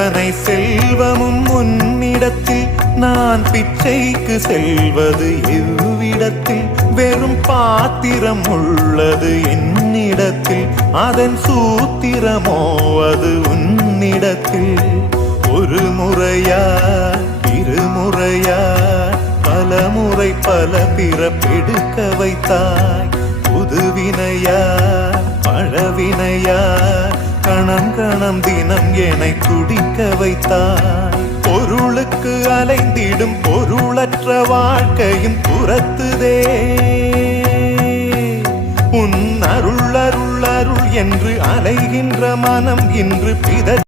அத்தனை செல்வமும் உன்னிடத்தில் நான் பிச்சைக்கு செல்வது எவ்விடத்தில் வெறும் பாத்திரம் உள்ளது என்னிடத்தில் அதன் சூத்திரமோ அது உன்னிடத்தில் ஒரு முறையா இருமுறையா பல முறை பல பிறப்பெடுக்க வைத்தாய் புதுவினையா பழவினையா கணம் கணம் தினம் என்னை குடிக்க வைத்தாய் பொருளுக்கு அலைந்திடும் பொருளற்ற வாழ்க்கையும் துரத்துதே உன் அருள் அருள் அருள் என்று அலைகின்ற மனம் இன்று பித